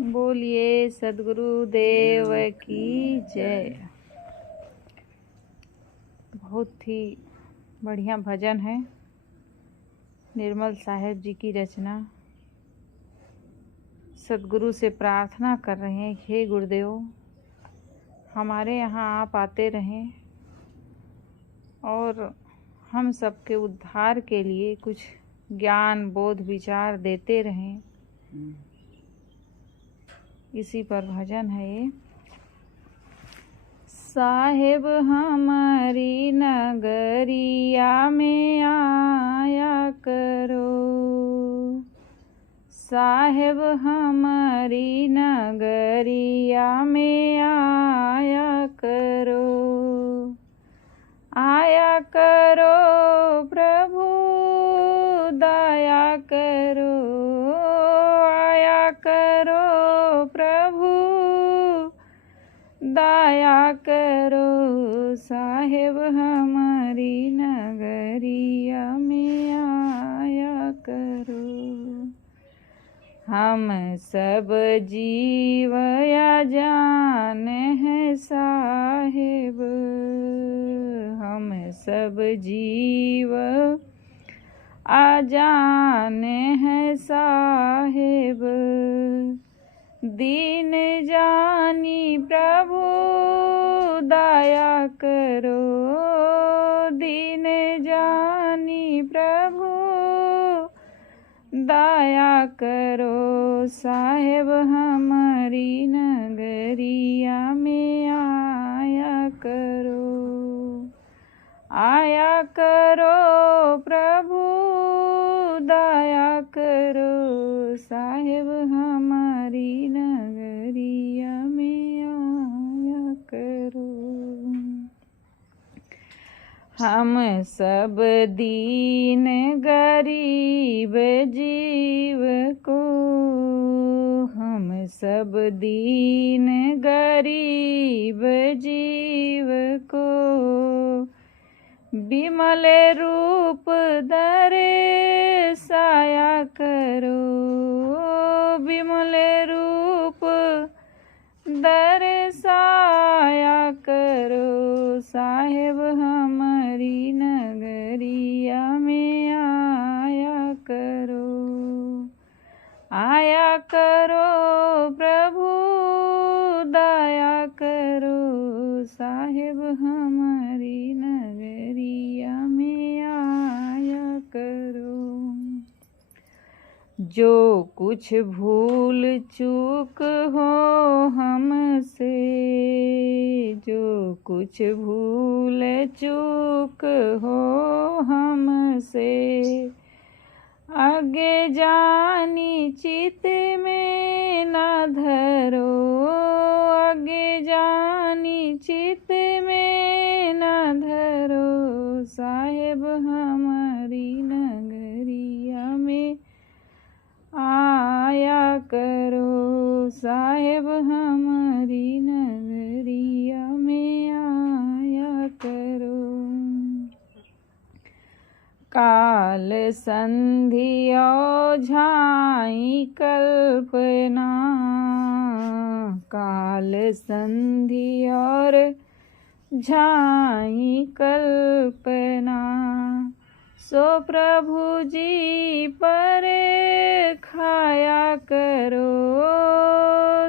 बोलिए सद्गुरु देव की जय। बहुत ही बढ़िया भजन है, निर्मल साहेब जी की रचना। सद्गुरु से प्रार्थना कर रहे हैं, हे गुरुदेव हमारे यहाँ आप आते रहें और हम सबके उद्धार के लिए कुछ ज्ञान बोध विचार देते रहें। इसी पर भजन है ये। साहेब हमारी नगरिया में आया करो, साहेब हमारी नगरिया में आया करो, आया करो प्रभु दया करो, आया करो प्रभु दया करो, साहेब हमारी नगरिया में आया करो। हम सब जीव या जान है साहेब, हम सब जीव अजान है साहेब, दीन जानी प्रभु दया करो, दीन जानी प्रभु दया करो, साहेब हमारी नगरिया में आया करो, आया करो प्रभु दया करो, साहेब हमारी नगरिया में आया करो। हम सब दीन गरीब जीव को, हम सब दीन गरीब जीव को, विमल रूप दरे साया करो, विमल रूप दर्शाया करो, साहेब हमारी नगरिया में आया करो, आया करो प्रभु दया करो, साहेब हमारी नगरिया में आया करो। जो कुछ भूल चूक हो हमसे, जो कुछ भूल चूक हो हमसे, आगे जानी चित में न धरो, आगे जानी चित में न धरो, साहेब हमारी नगरिया में आया करो, साहेब हमारी नगरिया में आया करो। काल संधि ओझाई कल्पना, काल संधि और झाई कल्पना, सो प्रभु जी पर खाया करो,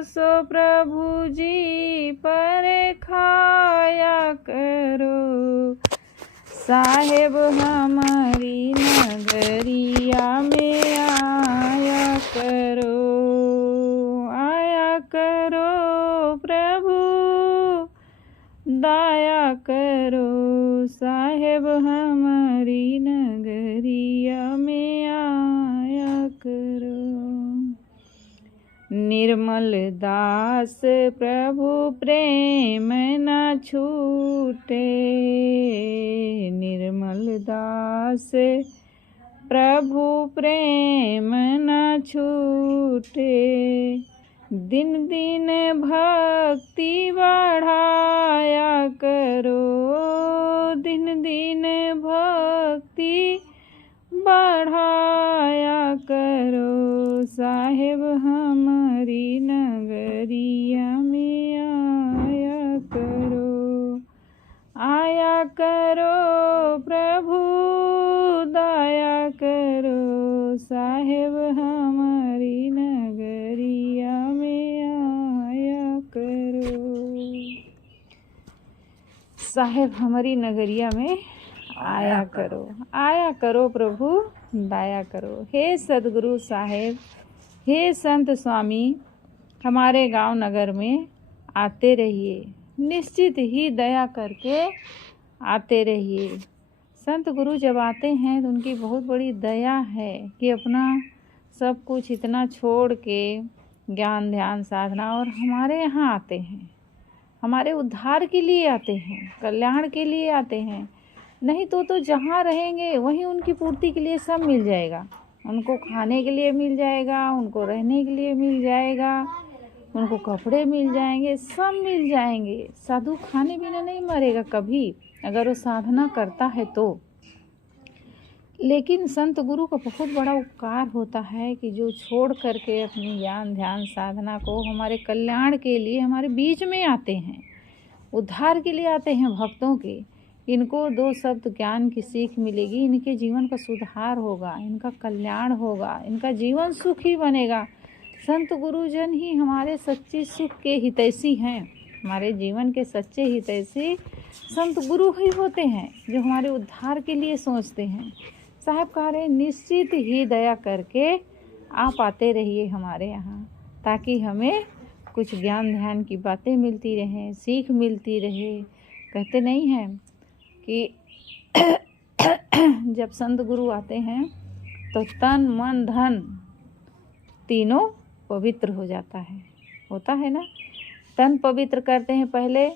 सो प्रभु जी पर खाया करो, साहेब हमारी नगरिया में आया करो, आया करो प्रभु दया करो, साहेब हमारी नगरिया में आया करो। निर्मल दास प्रभु प्रेम न छूटे, निर्मल दास प्रभु प्रेम न छूटे, दिन दिन भक्ति बढ़ाया करो, दिन दिन भक्ति बढ़ाया करो, साहेब हम हमारी नगरिया में आया करो प्रभु दया करो, साहेब हमारी नगरिया में आया करो। साहेब हमारी नगरिया में आया करो प्रभु दया करो। हे सदगुरु साहेब, हे संत स्वामी, हमारे गांव नगर में आते रहिए, निश्चित ही दया करके आते रहिए। संत गुरु जब आते हैं तो उनकी बहुत बड़ी दया है कि अपना सब कुछ इतना छोड़ के ज्ञान ध्यान साधना और हमारे यहाँ आते हैं, हमारे उद्धार के लिए आते हैं, कल्याण के लिए आते हैं। नहीं तो जहाँ रहेंगे वहीं उनकी पूर्ति के लिए सब मिल जाएगा। उनको खाने के लिए मिल जाएगा, उनको रहने के लिए मिल जाएगा, उनको कपड़े मिल जाएंगे, सब मिल जाएंगे। साधु खाने बिना नहीं मरेगा कभी, अगर वो साधना करता है तो। लेकिन संत गुरु का बहुत बड़ा उपकार होता है कि जो छोड़ करके अपनी ज्ञान ध्यान साधना को हमारे कल्याण के लिए हमारे बीच में आते हैं, उद्धार के लिए आते हैं भक्तों के। इनको 2 शब्द ज्ञान की सीख मिलेगी, इनके जीवन का सुधार होगा, इनका कल्याण होगा, इनका जीवन सुखी बनेगा। संत गुरुजन ही हमारे सच्चे सुख के हितैषी हैं। हमारे जीवन के सच्चे हितैषी संत गुरु ही होते हैं, जो हमारे उद्धार के लिए सोचते हैं। साहब कह रहे निश्चित ही दया करके आप आते रहिए हमारे यहाँ, ताकि हमें कुछ ज्ञान ध्यान की बातें मिलती रहें, सीख मिलती रहे। कहते नहीं हैं कि जब संत गुरु आते हैं तो तन मन धन तीनों पवित्र हो जाता है, होता है ना। तन पवित्र करते हैं, पहले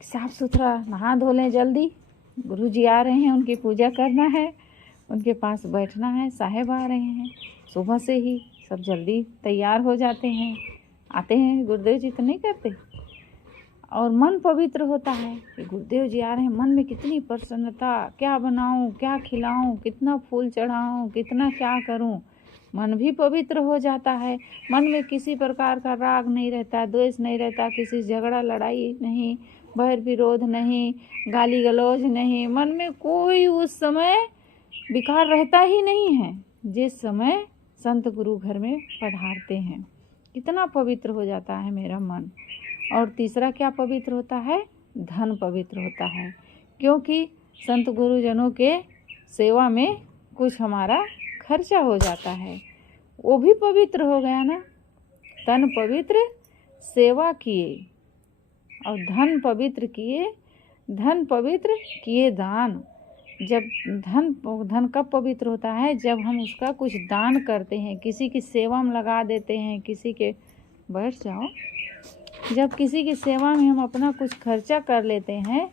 साफ सुथरा नहा धो लें जल्दी, गुरु जी आ रहे हैं, उनकी पूजा करना है, उनके पास बैठना है, साहेब आ रहे हैं। सुबह से ही सब जल्दी तैयार हो जाते हैं, आते हैं। गुरुदेव जी तो नहीं करते। और मन पवित्र होता है कि गुरुदेव जी आ रहे हैं, मन में कितनी प्रसन्नता, क्या बनाऊं, क्या खिलाऊं, कितना फूल चढ़ाऊं, कितना क्या करूं। मन भी पवित्र हो जाता है। मन में किसी प्रकार का राग नहीं रहता, द्वेष नहीं रहता, किसी झगड़ा लड़ाई नहीं, बैर विरोध नहीं, गाली गलौज नहीं। मन में कोई उस समय विकार रहता ही नहीं है जिस समय संत गुरु घर में पधारते हैं। कितना पवित्र हो जाता है मेरा मन। और तीसरा क्या पवित्र होता है? धन पवित्र होता है, क्योंकि संत गुरुजनों के सेवा में कुछ हमारा खर्चा हो जाता है, वो भी पवित्र हो गया ना। तन पवित्र सेवा किए और धन पवित्र किए, धन पवित्र किए दान। जब धन कब पवित्र होता है? जब हम उसका कुछ दान करते हैं, किसी की सेवा में लगा देते हैं, किसी के बैठ जाओ जब किसी की सेवा में हम अपना कुछ खर्चा कर लेते हैं,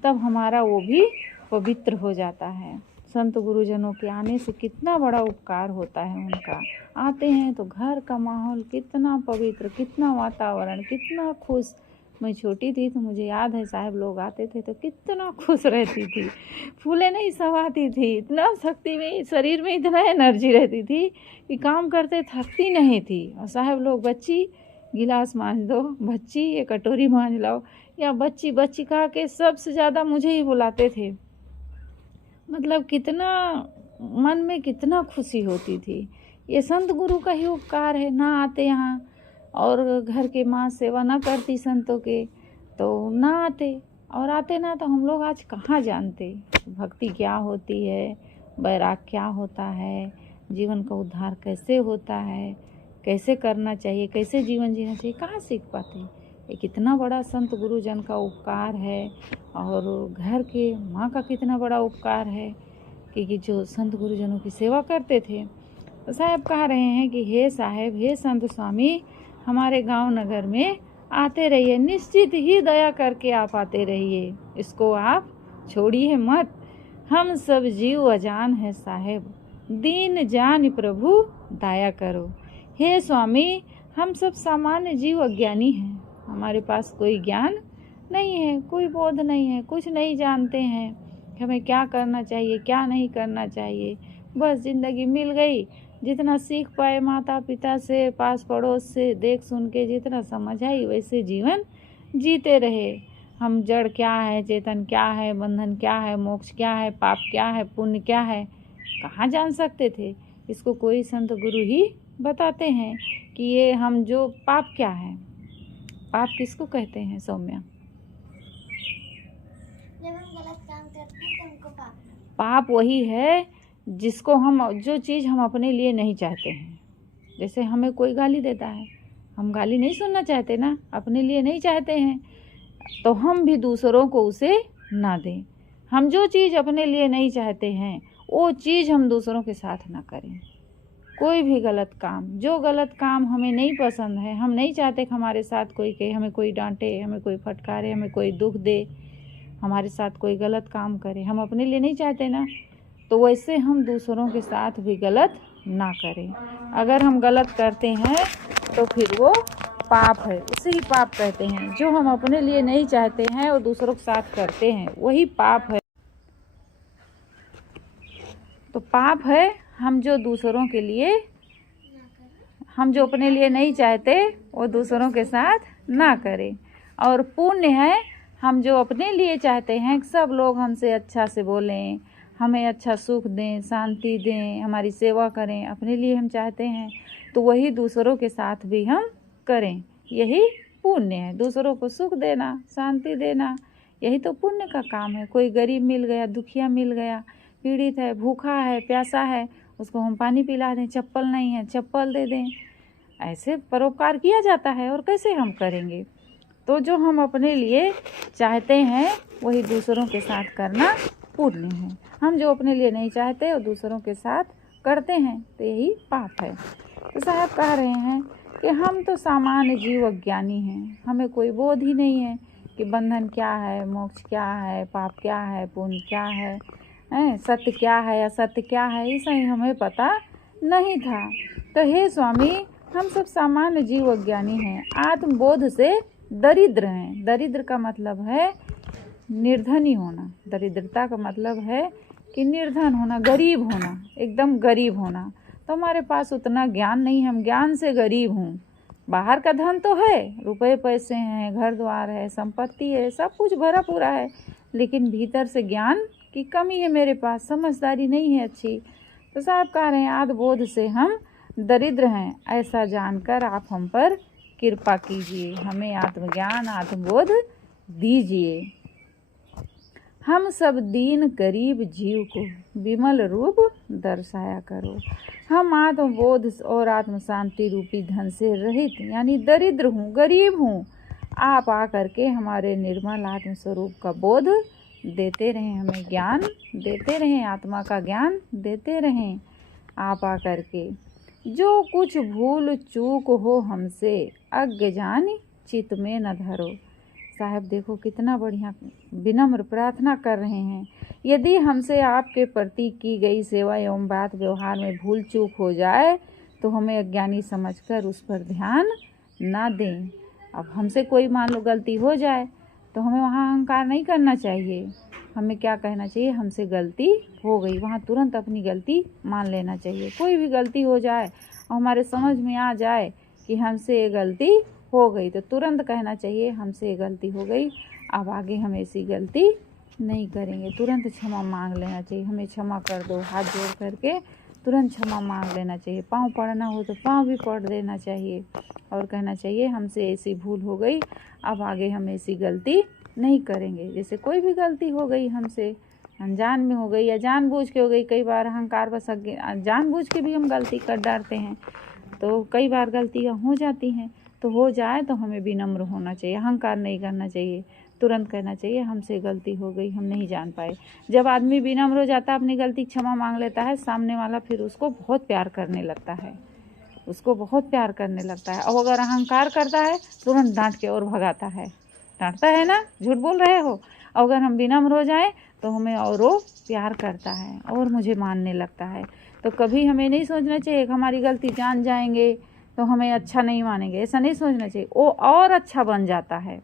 तब हमारा वो भी पवित्र हो जाता है। संत गुरुजनों के आने से कितना बड़ा उपकार होता है उनका। आते हैं तो घर का माहौल कितना पवित्र, कितना वातावरण, कितना खुश। मैं छोटी थी तो मुझे याद है साहब लोग आते थे तो कितना खुश रहती थी, फूले नहीं समाती थी, इतना शक्ति में शरीर में इतना एनर्जी रहती थी कि काम करते थकती नहीं थी। और साहब लोग बच्ची गिलास मांझ दो, बच्ची ये कटोरी मांझ लाओ, या बच्ची बच्ची कहा के सबसे ज़्यादा मुझे ही बुलाते थे। मतलब कितना मन में कितना खुशी होती थी। ये संत गुरु का ही उपकार है। ना आते यहाँ और घर के माँ सेवा ना करती संतों के तो ना आते, और आते ना तो हम लोग आज कहाँ जानते भक्ति क्या होती है, वैराग क्या होता है, जीवन का उद्धार कैसे होता है, कैसे करना चाहिए, कैसे जीवन जीना चाहिए, कहाँ सीख पाते। ये कितना बड़ा संत गुरुजन का उपकार है। और घर के माँ का कितना बड़ा उपकार है कि जो संत गुरुजनों की सेवा करते थे। तो साहब कह रहे हैं कि हे साहेब, हे संत स्वामी, हमारे गांव नगर में आते रहिए, निश्चित ही दया करके आप आते रहिए, इसको आप छोड़िए मत। हम सब जीव अजान है साहेब, दीन जान प्रभु दया करो। हे स्वामी, हम सब सामान्य जीव अज्ञानी हैं, हमारे पास कोई ज्ञान नहीं है, कोई बोध नहीं है, कुछ नहीं जानते हैं हमें क्या करना चाहिए, क्या नहीं करना चाहिए। बस ज़िंदगी मिल गई जितना सीख पाए माता पिता से, पास पड़ोस से, देख सुन के जितना समझ आई वैसे जीवन जीते रहे। हम जड़ क्या है, चेतन क्या है, बंधन क्या है, मोक्ष क्या है, पाप क्या है, पुण्य क्या है, कहाँ जान सकते थे। इसको कोई संत गुरु ही बताते हैं कि ये हम जो पाप क्या है, पाप किसको कहते हैं सौम्या? जब हम गलत काम करते हैं तो हमको पाप वही है जिसको हम, जो चीज़ हम अपने लिए नहीं चाहते हैं। जैसे हमें कोई गाली देता है, हम गाली नहीं सुनना चाहते ना, अपने लिए नहीं चाहते हैं, तो हम भी दूसरों को उसे ना दें। हम जो चीज़ अपने लिए नहीं चाहते हैं वो चीज़ हम दूसरों के साथ ना करें। कोई भी गलत काम, जो गलत काम हमें नहीं पसंद है, हम नहीं चाहते कि हमारे साथ कोई कहे, हमें कोई डांटे, हमें कोई फटकारे, हमें कोई दुख दे, हमारे साथ कोई गलत काम करे, हम अपने लिए नहीं चाहते ना, तो वैसे हम दूसरों के साथ भी गलत ना करें। अगर हम गलत करते हैं तो फिर वो पाप है, उसे ही पाप कहते हैं। जो हम अपने लिए नहीं चाहते हैं और दूसरों के साथ करते हैं वही पाप है। तो पाप है हम जो दूसरों के लिए, हम जो अपने लिए नहीं चाहते वो दूसरों के साथ ना करें। और पुण्य है हम जो अपने लिए चाहते हैं कि सब लोग हमसे अच्छा से बोलें, हमें अच्छा सुख दें, शांति दें, हमारी सेवा करें, अपने लिए हम चाहते हैं, तो वही दूसरों के साथ भी हम करें। यही पुण्य है, दूसरों को सुख देना, शांति देना, यही तो पुण्य का काम है। कोई गरीब मिल गया, दुखिया मिल गया, पीड़ित है, भूखा है, प्यासा है, उसको हम पानी पिला दें, चप्पल नहीं है चप्पल दे दें, ऐसे परोपकार किया जाता है। और कैसे हम करेंगे? तो जो हम अपने लिए चाहते हैं वही दूसरों के साथ करना पुण्य है। हम जो अपने लिए नहीं चाहते और दूसरों के साथ करते हैं तो यही पाप है। तो साहब कह रहे हैं कि हम तो सामान्य जीव अज्ञानी हैं, हमें कोई बोध ही नहीं है कि बंधन क्या है, मोक्ष क्या है, पाप क्या है, पुण्य क्या है, सत्य क्या है, असत्य क्या है, ऐसा ही हमें पता नहीं था। तो हे स्वामी, हम सब सामान्य जीव अज्ञानी हैं, आत्मबोध से दरिद्र हैं। दरिद्र का मतलब है निर्धनी होना, दरिद्रता का मतलब है कि निर्धन होना, गरीब होना, एकदम गरीब होना। तो हमारे पास उतना ज्ञान नहीं, हम ज्ञान से गरीब हूँ। बाहर का धन तो है, रुपए पैसे हैं, घर द्वार है, संपत्ति है, सब कुछ भरा पूरा है, लेकिन भीतर से ज्ञान की कमी है मेरे पास, समझदारी नहीं है अच्छी। तो साहब कह रहे हैं आत्मबोध से हम दरिद्र हैं, ऐसा जानकर आप हम पर कृपा कीजिए, हमें आत्मज्ञान आत्मबोध दीजिए। हम सब दीन गरीब जीव को विमल रूप दर्शाया करो। हम आत्मबोध और आत्म शांति रूपी धन से रहित यानी दरिद्र हूँ, गरीब हूँ, आप आकर के हमारे निर्मल आत्म स्वरूप का बोध देते रहें, हमें ज्ञान देते रहें, आत्मा का ज्ञान देते रहें। आप आकर के जो कुछ भूल चूक हो हमसे अज्ञान चित्त में न धरो। साहब देखो कितना बढ़िया विनम्र प्रार्थना कर रहे हैं। यदि हमसे आपके प्रति की गई सेवा एवं बात व्यवहार में भूल चूक हो जाए तो हमें अज्ञानी समझकर उस पर ध्यान ना दें। अब हमसे कोई मान लो गलती हो जाए तो हमें वहाँ अहंकार नहीं करना चाहिए। हमें क्या कहना चाहिए, हमसे गलती हो गई, वहाँ तुरंत अपनी गलती मान लेना चाहिए। कोई भी गलती हो जाए और हमारे समझ में आ जाए कि हमसे ये गलती हो गई तो तुरंत कहना चाहिए हमसे ये गलती हो गई, अब आगे हम ऐसी गलती नहीं करेंगे। तुरंत क्षमा मांग लेना चाहिए, हमें क्षमा कर दो, हाथ जोड़ करके तुरंत क्षमा मांग लेना चाहिए। पाँव पड़ना हो तो पाँव भी पड़ देना चाहिए और कहना चाहिए हमसे ऐसी भूल हो गई, अब आगे हम ऐसी गलती नहीं करेंगे। जैसे कोई भी गलती हो गई हमसे, अनजान में हो गई या जानबूझ के हो गई, कई बार अहंकार बस जानबूझ के भी हम गलती कर डालते हैं, तो कई बार गलतियाँ हो जाती हैं। तो हो जाए तो हमें विनम्र होना चाहिए, अहंकार नहीं करना चाहिए, तुरंत कहना चाहिए हमसे गलती हो गई, हम नहीं जान पाए। जब आदमी विनम्र हो जाता है, अपनी गलती क्षमा मांग लेता है, सामने वाला फिर उसको बहुत प्यार करने लगता है, उसको बहुत प्यार करने लगता है। और अगर अहंकार करता है तुरंत डांट के और भगाता है, डांटता है ना, झूठ बोल रहे हो। अगर हम विनम्र हो जाएं तो हमें और वो प्यार करता है और मुझे मानने लगता है। तो कभी हमें नहीं सोचना चाहिए कि हमारी गलती जान जाएंगे तो हमें अच्छा नहीं मानेंगे, ऐसा नहीं सोचना चाहिए। वो और अच्छा बन जाता है,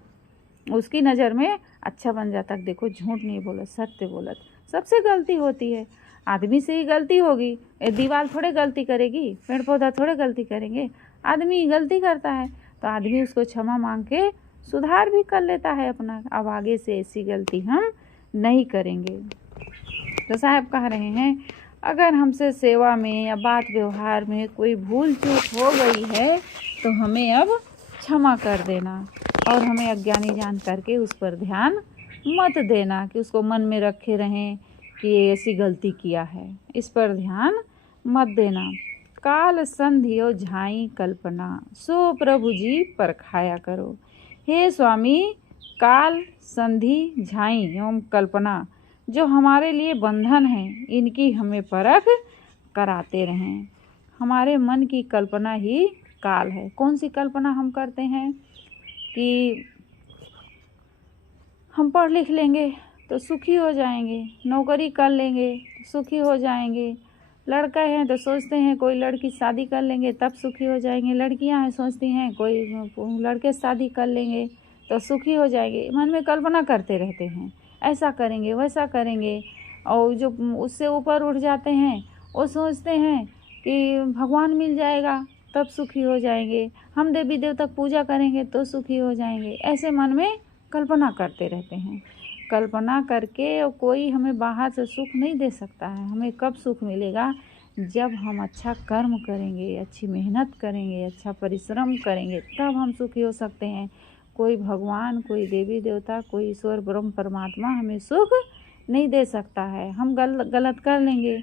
उसकी नज़र में अच्छा बन जाता है। देखो झूठ नहीं बोला, सत्य बोला, सबसे गलती होती है। आदमी से ही गलती होगी, दीवार थोड़े गलती करेगी, पेड़ पौधा थोड़े गलती करेंगे, आदमी ही गलती करता है। तो आदमी उसको क्षमा मांग के सुधार भी कर लेता है अपना। अब आगे से ऐसी गलती हम नहीं करेंगे। तो साहब कह रहे हैं अगर हमसे सेवा में या बात व्यवहार में कोई भूल चूक हो गई है तो हमें अब क्षमा कर देना और हमें अज्ञानी जान करके उस पर ध्यान मत देना कि उसको मन में रखे रहें कि ये ऐसी गलती किया है, इस पर ध्यान मत देना। काल संधियो झाई कल्पना, सो प्रभु जी परखाया करो। हे स्वामी, काल संधि झाई एवं कल्पना जो हमारे लिए बंधन है, इनकी हमें परख कराते रहें। हमारे मन की कल्पना ही काल है। कौन सी कल्पना हम करते हैं कि हम पढ़ लिख लेंगे तो सुखी हो जाएंगे, नौकरी कर लेंगे तो सुखी हो जाएंगे, लड़का है तो सोचते हैं कोई लड़की शादी कर लेंगे तब सुखी हो जाएंगे, लड़कियां हैं सोचती हैं कोई लड़के शादी कर लेंगे तो सुखी हो जाएंगे। मन में कल्पना करते रहते हैं, ऐसा करेंगे वैसा करेंगे। और जो उससे ऊपर उठ जाते हैं वो सोचते हैं कि भगवान मिल जाएगा तब सुखी हो जाएंगे, हम देवी देवता पूजा करेंगे तो सुखी हो जाएंगे। ऐसे मन में कल्पना करते रहते हैं। कल्पना करके कोई हमें बाहर से सुख नहीं दे सकता है। हमें कब सुख मिलेगा? जब हम अच्छा कर्म करेंगे, अच्छी मेहनत करेंगे, अच्छा परिश्रम करेंगे, तब हम सुखी हो सकते हैं। कोई भगवान, कोई देवी देवता, कोई ईश्वर ब्रह्म परमात्मा हमें सुख नहीं दे सकता है। हम गलत कर लेंगे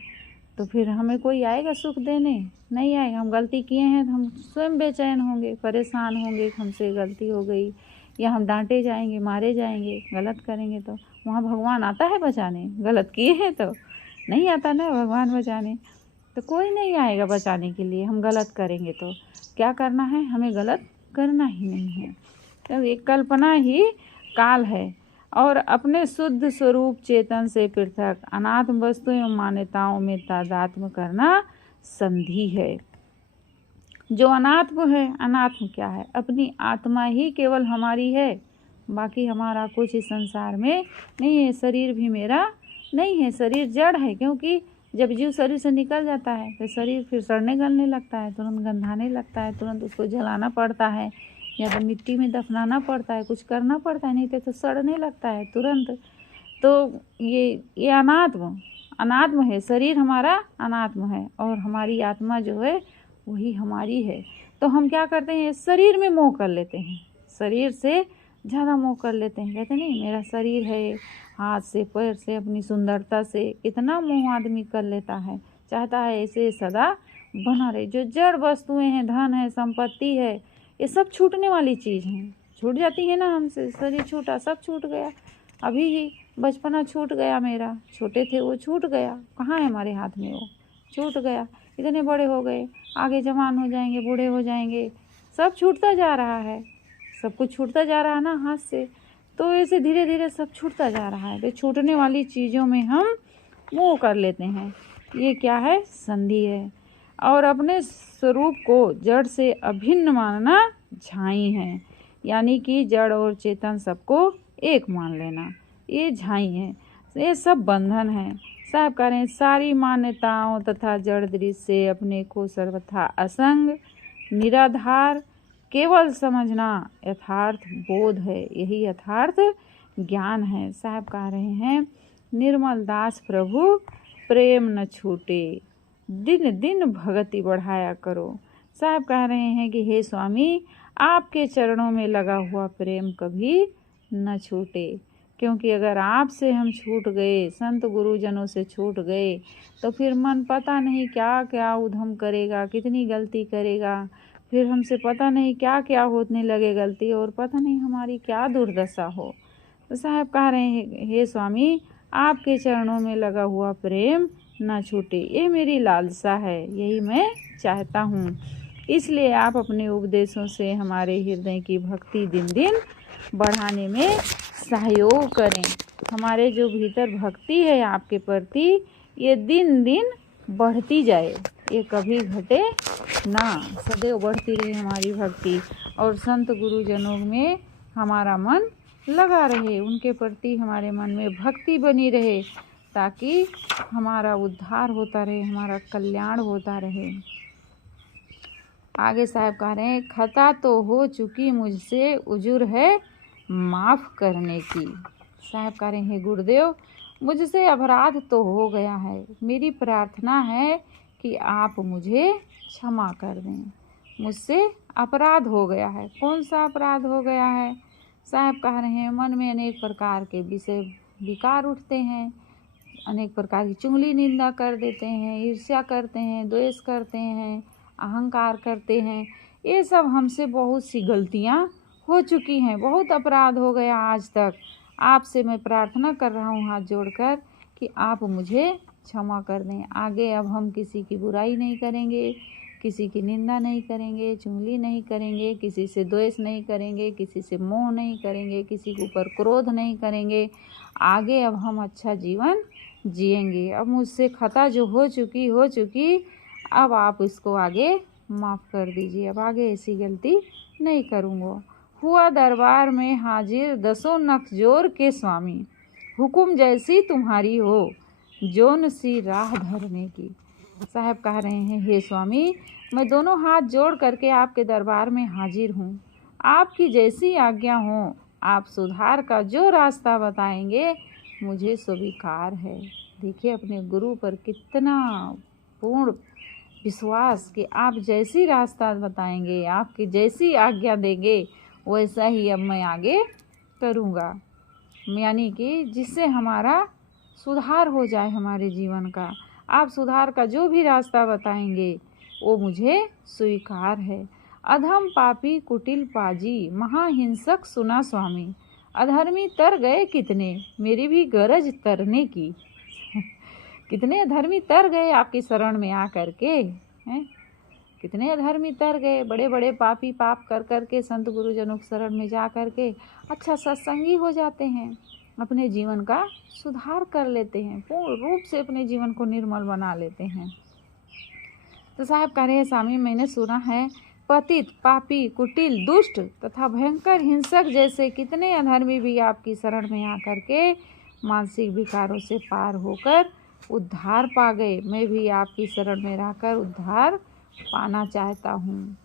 तो फिर हमें कोई आएगा सुख देने? नहीं आएगा। हम गलती किए हैं तो हम स्वयं बेचैन होंगे, परेशान होंगे, हमसे गलती हो गई, या हम डांटे जाएंगे, मारे जाएंगे। गलत करेंगे तो वहाँ भगवान आता है बचाने? गलत किए हैं तो नहीं आता ना भगवान बचाने, तो कोई नहीं आएगा बचाने के लिए। हम गलत करेंगे तो क्या करना है? हमें गलत करना ही नहीं है। तो एक कल्पना ही काल है और अपने शुद्ध स्वरूप चेतन से पृथक अनात्म वस्तुओं एवं मान्यताओं में तादात्म्य करना संधि है। जो अनात्म है, अनात्म क्या है? अपनी आत्मा ही केवल हमारी है, बाकी हमारा कुछ इस संसार में नहीं है। शरीर भी मेरा नहीं है, शरीर जड़ है, क्योंकि जब जीव शरीर से निकल जाता है तो शरीर फिर सड़ने गलने लगता है, तुरंत गंधाने लगता है, तुरंत उसको जलाना पड़ता है या तो मिट्टी में दफनाना पड़ता है, कुछ करना पड़ता है, नहीं तो सड़ने लगता है तुरंत। तो ये अनात्म है। शरीर हमारा अनात्म है और हमारी आत्मा जो है वही हमारी है। तो हम क्या करते हैं? शरीर में मोह कर लेते हैं, शरीर से ज़्यादा मोह कर लेते हैं। कहते नहीं मेरा शरीर है, हाथ से पैर से अपनी सुंदरता से इतना मोह आदमी कर लेता है, चाहता है ऐसे सदा बना रहे। जो जड़ वस्तुएं हैं, धन है, संपत्ति है, ये सब छूटने वाली चीज़ हैं। छूट जाती है ना हमसे। शरीर छूटा, सब छूट गया। अभी ही बचपना छूट गया मेरा, छोटे थे वो छूट गया, कहाँ है हमारे हाथ में? वो छूट गया। इतने बड़े हो गए, आगे जवान हो जाएंगे, बूढ़े हो जाएंगे, सब छूटता जा रहा है। सब कुछ छूटता जा रहा है ना हाथ से, तो ऐसे धीरे धीरे सब छूटता जा रहा है। तो छूटने वाली चीज़ों में हम मोह कर लेते हैं। ये क्या है? संधि है। और अपने स्वरूप को जड़ से अभिन्न मानना झाई है, यानी कि जड़ और चेतन सबको एक मान लेना, ये झाई है। ये सब बंधन है। साहब कह रहे हैं सारी मान्यताओं तथा जड़ दृश्य से अपने को सर्वथा असंग, निराधार, केवल समझना यथार्थ बोध है। यही यथार्थ ज्ञान है। साहब कह रहे हैं निर्मल दास प्रभु प्रेम न छूटे, दिन दिन भक्ति बढ़ाया करो। साहब कह रहे हैं कि हे स्वामी, आपके चरणों में लगा हुआ प्रेम कभी न छूटे, क्योंकि अगर आपसे हम छूट गए, संत गुरुजनों से छूट गए, तो फिर मन पता नहीं क्या क्या उधम करेगा, कितनी गलती करेगा, फिर हमसे पता नहीं क्या क्या होने लगे गलती, और पता नहीं हमारी क्या दुर्दशा हो। तो साहब कह रहे हैं हे स्वामी, आपके चरणों में लगा हुआ प्रेम ना छूटे, ये मेरी लालसा है, यही मैं चाहता हूँ। इसलिए आप अपने उपदेशों से हमारे हृदय की भक्ति दिन दिन बढ़ाने में सहयोग करें। हमारे जो भीतर भक्ति है आपके प्रति, ये दिन दिन बढ़ती जाए, ये कभी घटे ना, सदैव बढ़ती रहे हमारी भक्ति। और संत गुरुजनों में हमारा मन लगा रहे, उनके प्रति हमारे मन में भक्ति बनी रहे, ताकि हमारा उद्धार होता रहे, हमारा कल्याण होता रहे। आगे साहब कह रहे हैं, खता तो हो चुकी मुझसे, उजुर है माफ़ करने की। साहब कह रहे हैं, गुरुदेव मुझसे अपराध तो हो गया है, मेरी प्रार्थना है कि आप मुझे क्षमा कर दें। मुझसे अपराध हो गया है। कौन सा अपराध हो गया है? साहब कह रहे हैं, मन में अनेक प्रकार के विषय विकार उठते हैं, अनेक प्रकार की चुगली निंदा कर देते हैं, ईर्ष्या करते हैं, द्वेष करते हैं, अहंकार करते हैं। ये सब हमसे बहुत सी गलतियाँ हो चुकी हैं, बहुत अपराध हो गया आज तक। आपसे मैं प्रार्थना कर रहा हूँ हाथ जोड़कर कि आप मुझे क्षमा कर दें। आगे अब हम किसी की बुराई नहीं करेंगे, किसी की निंदा नहीं करेंगे, चुगली नहीं करेंगे, किसी से द्वेष नहीं करेंगे, किसी से मोह नहीं करेंगे, किसी के ऊपर क्रोध नहीं करेंगे। आगे अब हम अच्छा जीवन जिएंगे। अब मुझसे खता जो हो चुकी, अब आप इसको आगे माफ़ कर दीजिए। अब आगे ऐसी गलती नहीं करूँगा। हुआ दरबार में हाजिर दसों नख जोर के स्वामी, हुकुम जैसी तुम्हारी हो, जोन सी राह धरने की। साहब कह रहे हैं, हे स्वामी, मैं दोनों हाथ जोड़ करके आपके दरबार में हाजिर हूँ। आपकी जैसी आज्ञा हो, आप सुधार का जो रास्ता बताएंगे मुझे स्वीकार है। देखिए अपने गुरु पर कितना पूर्ण विश्वास कि आप जैसी रास्ता बताएंगे, आपकी जैसी आज्ञा देंगे, वैसा ही अब मैं आगे करूँगा। यानी कि जिससे हमारा सुधार हो जाए हमारे जीवन का। आप सुधार का जो भी रास्ता बताएंगे वो मुझे स्वीकार है। अधम पापी कुटिल पाजी, महाहिंसक सुना स्वामी, अधर्मी तर गए कितने, मेरी भी गरज तरने की। कितने अधर्मी तर गए आपकी शरण में आ करके हैं, कितने अधर्मी तर गए। बड़े बड़े पापी पाप कर करके संत गुरुजनों की शरण में जा करके अच्छा सत्संगी हो जाते हैं, अपने जीवन का सुधार कर लेते हैं, पूर्ण रूप से अपने जीवन को निर्मल बना लेते हैं। तो साहब कह रहे हैं, स्वामी मैंने सुना है पतित पापी कुटिल दुष्ट तथा भयंकर हिंसक जैसे कितने अधर्मी भी आपकी शरण में आकर के मानसिक विकारों से पार होकर उद्धार पा गए। मैं भी आपकी शरण में रहकर उद्धार पाना चाहता हूँ।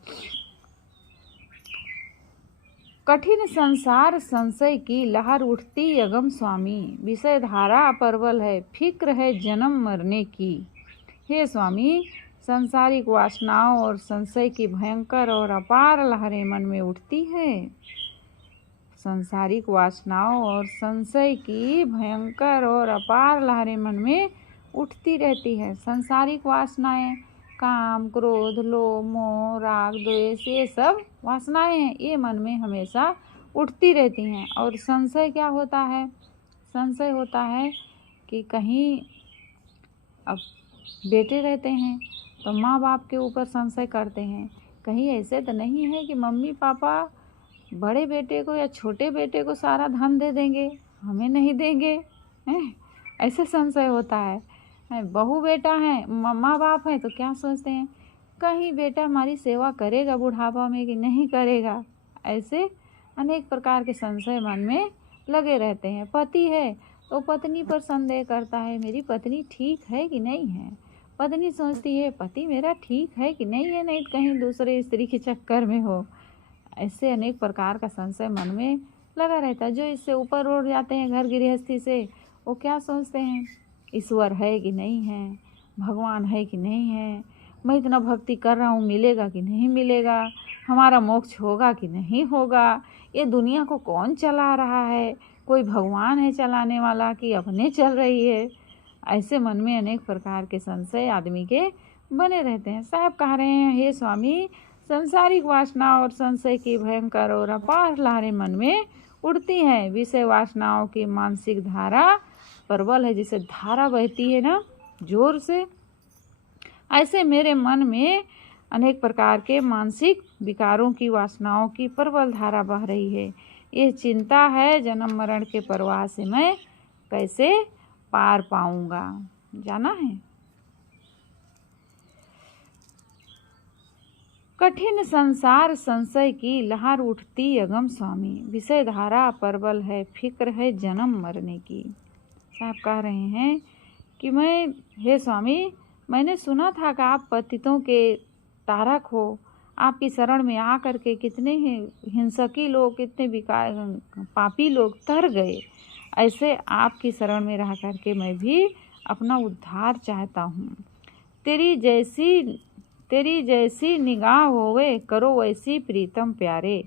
कठिन संसार संशय की लहर उठती अगम स्वामी, विषय धारा प्रबल है, फिक्र है जन्म मरने की। हे स्वामी, संसारिक वासनाओं और संशय की भयंकर और अपार लहरें मन में उठती है। संसारिक वासनाओं और संशय की भयंकर और अपार लहरें मन में उठती रहती है। संसारिक वासनाएं काम, क्रोध, लोभ, मोह, राग, द्वेष, ये सब वासनाएं हैं, ये मन में हमेशा उठती रहती हैं। और संशय क्या होता है? संशय होता है कि कहीं अब बेटे रहते हैं तो माँ बाप के ऊपर संशय करते हैं, कहीं ऐसे तो नहीं है कि मम्मी पापा बड़े बेटे को या छोटे बेटे को सारा धन दे देंगे, हमें नहीं देंगे, हैं? ऐसे संशय होता है। बहू बेटा है, माँ बाप हैं तो क्या सोचते हैं, कहीं बेटा हमारी सेवा करेगा बुढ़ापा में कि नहीं करेगा। ऐसे अनेक प्रकार के संशय मन में लगे रहते हैं। पति है तो पत्नी पर संदेह करता है, मेरी पत्नी ठीक है कि नहीं है। पत्नी सोचती है पति मेरा ठीक है कि नहीं है, नहीं कहीं दूसरे स्त्री के चक्कर में हो। ऐसे अनेक प्रकार का संशय मन में लगा रहता है। जो इससे ऊपर उठ जाते हैं घर गृहस्थी से, वो क्या सोचते हैं, ईश्वर है कि नहीं है, भगवान है कि नहीं है, मैं इतना भक्ति कर रहा हूँ मिलेगा कि नहीं मिलेगा, हमारा मोक्ष होगा कि नहीं होगा, ये दुनिया को कौन चला रहा है, कोई भगवान है चलाने वाला कि अपने चल रही है। ऐसे मन में अनेक प्रकार के संशय आदमी के बने रहते हैं। साहब कह रहे हैं, हे स्वामी, संसारिक वासना और संशय की भयंकर और अपार लहरें मन में उड़ती हैं। विषय वासनाओं की मानसिक धारा प्रबल है, जैसे धारा बहती है ना जोर से, ऐसे मेरे मन में अनेक प्रकार के मानसिक विकारों की वासनाओं की प्रबल धारा बह रही है। ये चिंता है जन्म मरण के प्रवाह से मैं कैसे पार पाऊंगा, जाना है। कठिन संसार संशय की लहर उठती अगम स्वामी, विषय धारा प्रबल है, फिक्र है जन्म मरने की। साहब कह रहे हैं कि हे स्वामी, मैंने सुना था कि आप पतितों के तारक हो। आपकी शरण में आकर के कितने हिंसकी लोग, कितने पापी लोग तर गए। ऐसे आपकी शरण में रह करके मैं भी अपना उद्धार चाहता हूँ। तेरी जैसी निगाह होवे, करो वैसी प्रीतम प्यारे।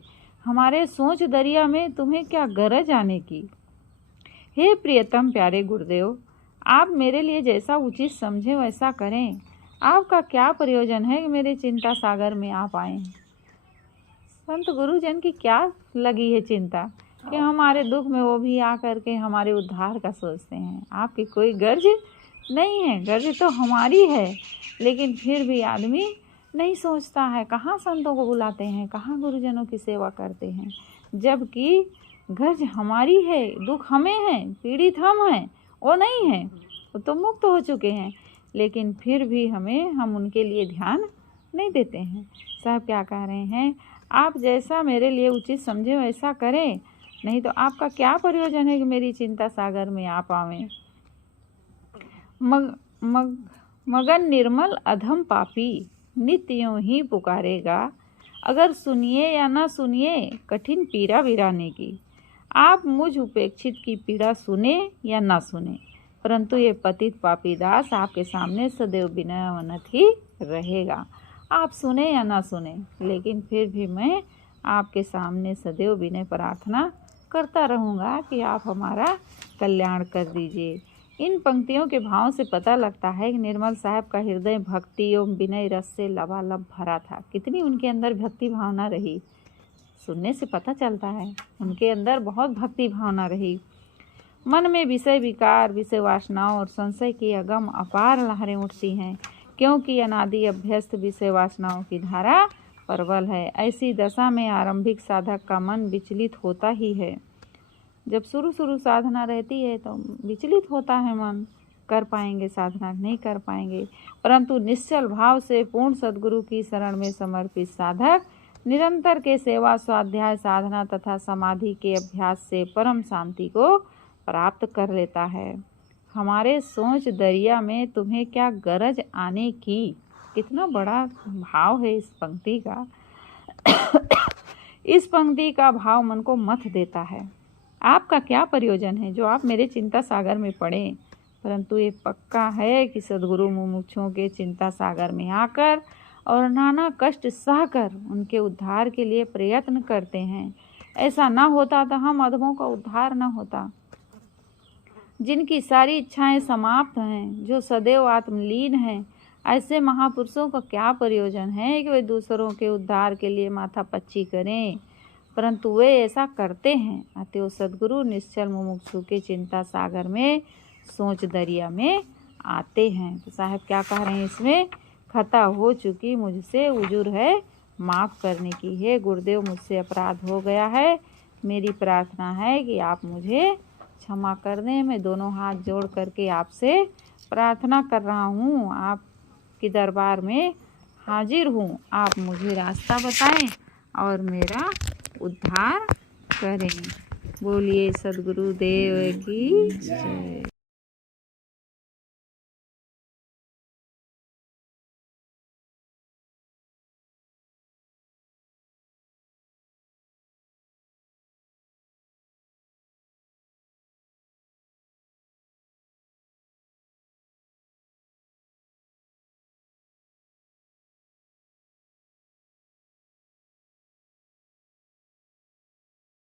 हमारे सोच दरिया में तुम्हें क्या गरज आने की। हे प्रियतम प्यारे गुरुदेव, आप मेरे लिए जैसा उचित समझे वैसा करें। आपका क्या प्रयोजन है कि मेरे चिंता सागर में आप आए। संत गुरुजन की क्या लगी है चिंता कि हमारे दुख में वो भी आकर के हमारे उद्धार का सोचते हैं। आपकी कोई गर्ज नहीं है, गर्ज तो हमारी है, लेकिन फिर भी आदमी नहीं सोचता है। कहाँ संतों को बुलाते हैं, कहाँ गुरुजनों की सेवा करते हैं, जबकि गर्ज हमारी है, दुख हमें है, पीड़ित हम हैं, वो नहीं है, वो तो मुक्त हो चुके हैं। लेकिन फिर भी हम उनके लिए ध्यान नहीं देते हैं। साहब क्या कह रहे हैं, आप जैसा मेरे लिए उचित समझे वैसा करें, नहीं तो आपका क्या प्रयोजन है कि मेरी चिंता सागर में आप आवें। मगन निर्मल अधम पापी नित्य यूं ही पुकारेगा। अगर सुनिए या ना सुनिए, कठिन पीड़ा विराने की। आप मुझ उपेक्षित की पीड़ा सुने या ना सुने, परंतु ये पतित पापी दास आपके सामने सदैव विनम्र ही रहेगा। आप सुने या ना सुने, लेकिन फिर भी मैं आपके सामने सदैव विनय प्रार्थना करता रहूँगा कि आप हमारा कल्याण कर दीजिए। इन पंक्तियों के भाव से पता लगता है कि निर्मल साहब का हृदय भक्ति एवं विनय रस से लबालब भरा था। कितनी उनके अंदर भक्ति भावना रही, सुनने से पता चलता है उनके अंदर बहुत भक्ति भावना रही। मन में विषय विकार, विषय वासनाओं और संशय की अगम अपार लहरें उठती हैं, क्योंकि अनादि अभ्यस्त विषय वासनाओं की धारा प्रबल है। ऐसी दशा में आरंभिक साधक का मन विचलित होता ही है। जब शुरू साधना रहती है तो विचलित होता है मन, कर पाएंगे साधना, नहीं कर पाएंगे, परंतु निश्चल भाव से पूर्ण सद्गुरु की शरण में समर्पित साधक निरंतर के सेवा, स्वाध्याय, साधना तथा समाधि के अभ्यास से परम शांति को प्राप्त कर लेता है। हमारे सोच दरिया में तुम्हें क्या गरज आने की। कितना बड़ा भाव है इस पंक्ति का। इस पंक्ति का भाव मन को मथ देता है। आपका क्या प्रयोजन है जो आप मेरे चिंता सागर में पड़े, परंतु ये पक्का है कि सद्गुरु मुमुक्षुओं के चिंता सागर में आकर और नाना कष्ट सहकर उनके उद्धार के लिए प्रयत्न करते हैं। ऐसा ना होता तो हम अधमों का उद्धार न होता। जिनकी सारी इच्छाएं समाप्त हैं, जो सदैव आत्मलीन हैं, ऐसे महापुरुषों का क्या प्रयोजन है कि वे दूसरों के उद्धार के लिए माथापच्ची करें, परंतु वे ऐसा करते हैं। अतएव सद्गुरु निश्चल मुमुक्षु के चिंता सागर में, सोच दरिया में आते हैं। तो साहब क्या कह रहे हैं इसमें, खता हो चुकी मुझसे उजुर है माफ़ करने की है। गुरुदेव, मुझसे अपराध हो गया है, मेरी प्रार्थना है कि आप मुझे क्षमा कर दें। मैं दोनों हाथ जोड़ करके आपसे प्रार्थना कर रहा हूँ, आपके दरबार में हाजिर हूँ। आप मुझे रास्ता बताएं और मेरा उद्धार करें। बोलिए सद्गुरुदेव की जय।